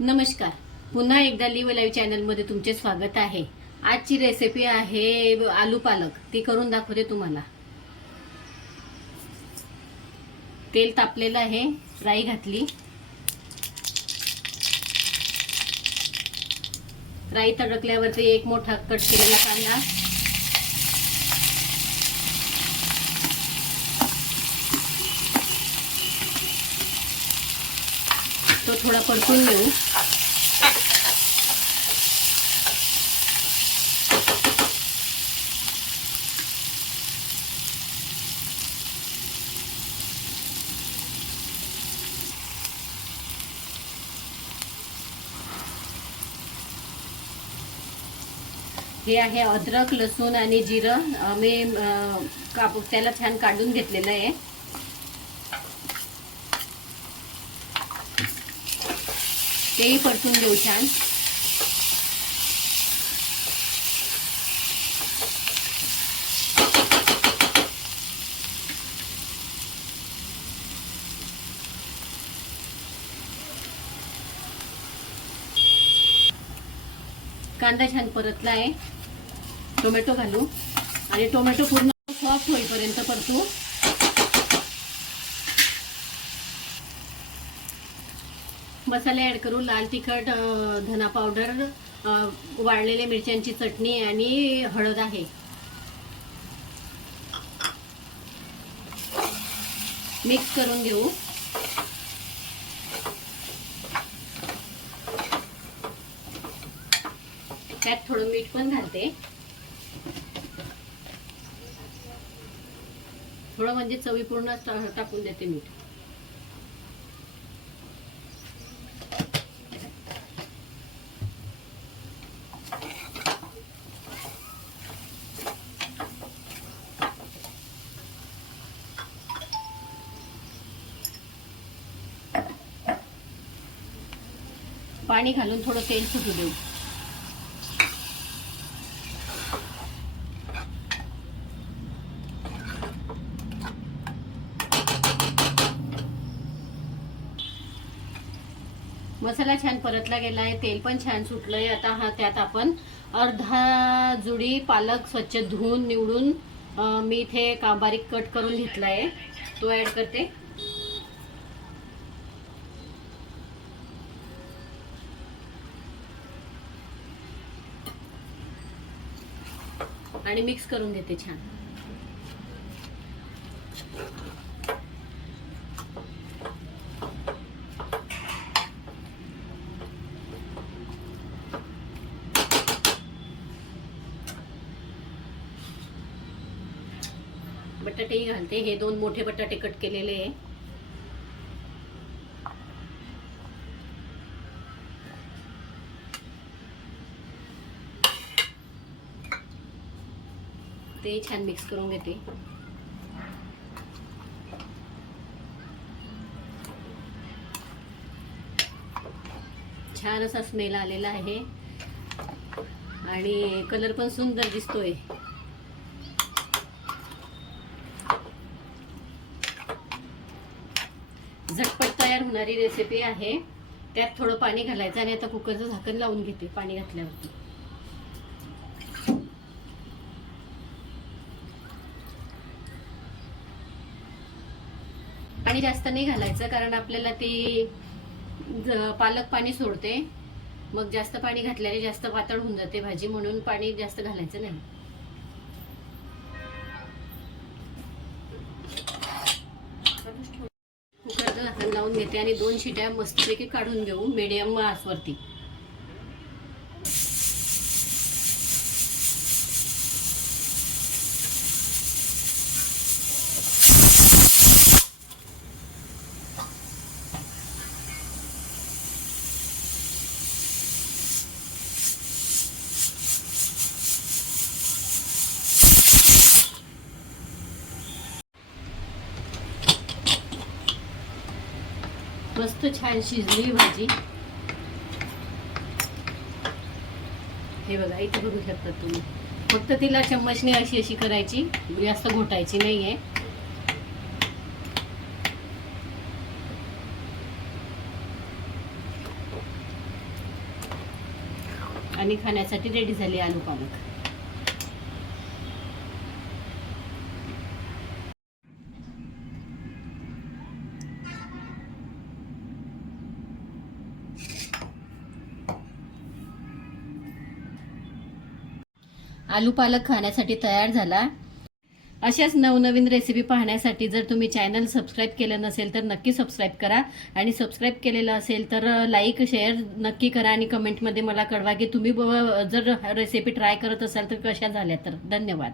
नमस्कार. पुन्हा एकदा लिव्ह लाईव्ह चॅनलमध्ये तुमचे स्वागत आहे. आजची रेसिपी आहे आलू पालक. ती करून दाखवते तुम्हाला. तेल तापलेलं आहे. राई घातली. राई तडकल्यावरती एक मोठा कट केलेला कांदा. तो थोडा परतून घेऊ. हे आहे अद्रक लसूण आणि जिरं. मी अं, काप त्याला छान काढून घेतलेलं आहे. तेही परतून घेऊ छान. कांदा छान परतला आहे टोमॅटो घालू. आणि टोमॅटो पूर्ण सॉफ्ट होईपर्यंत परतू. मसाले ॲड करू लाल तिखट धना पावडर वाळलेल्या मिरच्यांची चटणी आणि हळद आहे. मिक्स करून घेऊ. त्यात थोडं मीठ पण घालते. थोडं म्हणजे चवीपूर्ण टा- टाकून देते मीठ. पाणी घालून थोडं तेल फुटू देऊ? मसाला छान परतला गेला आहे तेल पण छान सुटलंय. आता हा त्यात आपण अर्धा जुडी पालक स्वच्छ धुवून निवडून मी इथे का बारीक कट करून घेतला आहे तो ऍड करते. आणि मिक्स करून घेते छान. बटाटेही घालते. हे दोन मोठे बटाटे कट केलेले आहे. ते छान मिक्स करून घेते. छान असा स्मेल आलेला आहे. आणि कलर पण सुंदर दिसतोय. झटपट तयार होणारी रेसिपी आहे. त्यात थोडं पाणी घालायचं आणि आता कुकरचं झाकण लावून घेते पाणी घातल्यावरती. पाणी जास्त नाही घालायचं कारण आपल्याला ते पालक पाणी सोडते. मग जास्त पाणी घातल्याने जास्त पातळ होऊन जाते भाजी म्हणून पाणी जास्त घालायचं नाही. कुकर लावून घेते आणि दोन शिट्या मस्तपैकी काढून घेऊ मिडियम आसवरती. मस्त छान शिजली भाजी. हे बघा इथे बघू शकता तुम्ही. फक्त तिला चम्मचने अशी अशी करायची. जास्त घोटायची नाहीये. आणि खाण्यासाठी रेडी झाली आलू पालक आलू पालक खाण्यासाठी तयार झाला. अशाच नवनवीन रेसिपी पाहण्यासाठी जर तुम्ही चॅनल सबस्क्राईब केलं नसेल तर नक्की सबस्क्राईब करा. आणि सबस्क्राईब केलेलं असेल तर लाईक शेअर नक्की करा आणि कमेंटमध्ये मला कळवा की तुम्ही ब- जर रेसिपी ट्राय करत असाल तर कशा झाल्या तर. धन्यवाद.